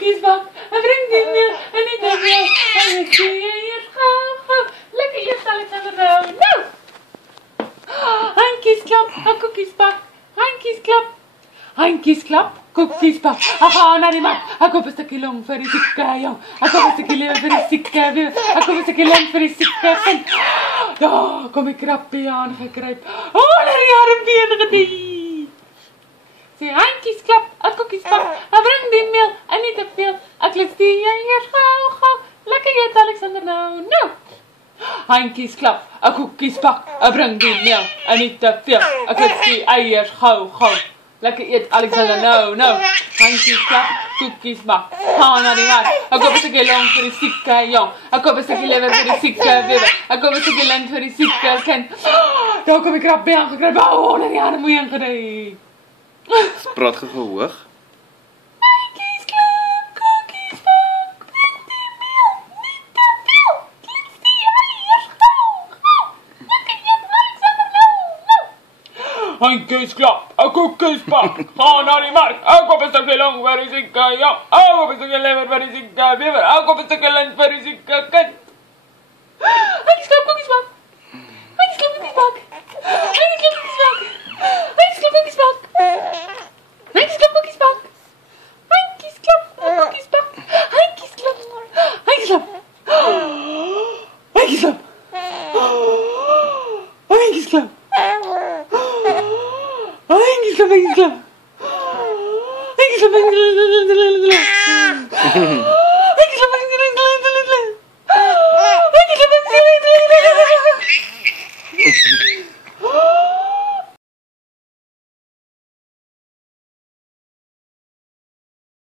koekies bak. En bring die meel en niet te veel. En ik zie je hier gauw. Lekker eerst Alexander nou. Handjes klap, en koekies bak. Handjes klap. Handjes klap, koekies bak. Ik ga naar die mat. Ik koop een stukje long voor die zieke jong. Ik koop een stukje lever voor die zieke wil. Ik koop een stukje lem voor die zieke kind. Ja, kom ik rappie aangekruip. Oh, naar die armbeen gediend. Zeg, handjes klap, en koekies bak. En breng die meel en niet te veel. Ik lust die hier gauw. Lekker eet Alexander nou. Handjes klap, en koekies bak. En breng die meel en niet te veel. Ik lust die eiers gauw. Lekker eet Alexander nou. Handjes klap, koekies bak. Ga naar die markt. Ik koop een stukje long voor die zieke jong. Ik koop een stukje lever voor die zieke bibber. Ik koop een stukje lent voor die zieke kind. Daar kom ik rap bij aangekruipen. Oh, naar die armbeen gediend. Praat gou hoog. Handjes klap, koekies bak. Breng die meel, niet te veel. Klits die eiers gauw. Lekker eet Alexander nou. Handjes klap, en koekies bak. Ga naar die markt. Ik koop een stukje long voor die zieke jong. Ik koop een stukje lever voor die zieke bibber. Ik koop een stukje lent voor die zieke kind. Handjes klap, koekies bak. Handjes klap, koekies bak. Handjes klap, koekies bak. Handjes klap, koekies bak. Handjes klap, koekies bak. Handjes klap, koekies bak. Handjes klap. Handjes klap. Handjes klap. Handjes klap. Handjes klap, handjes klap. Handjes klap, handjes klap.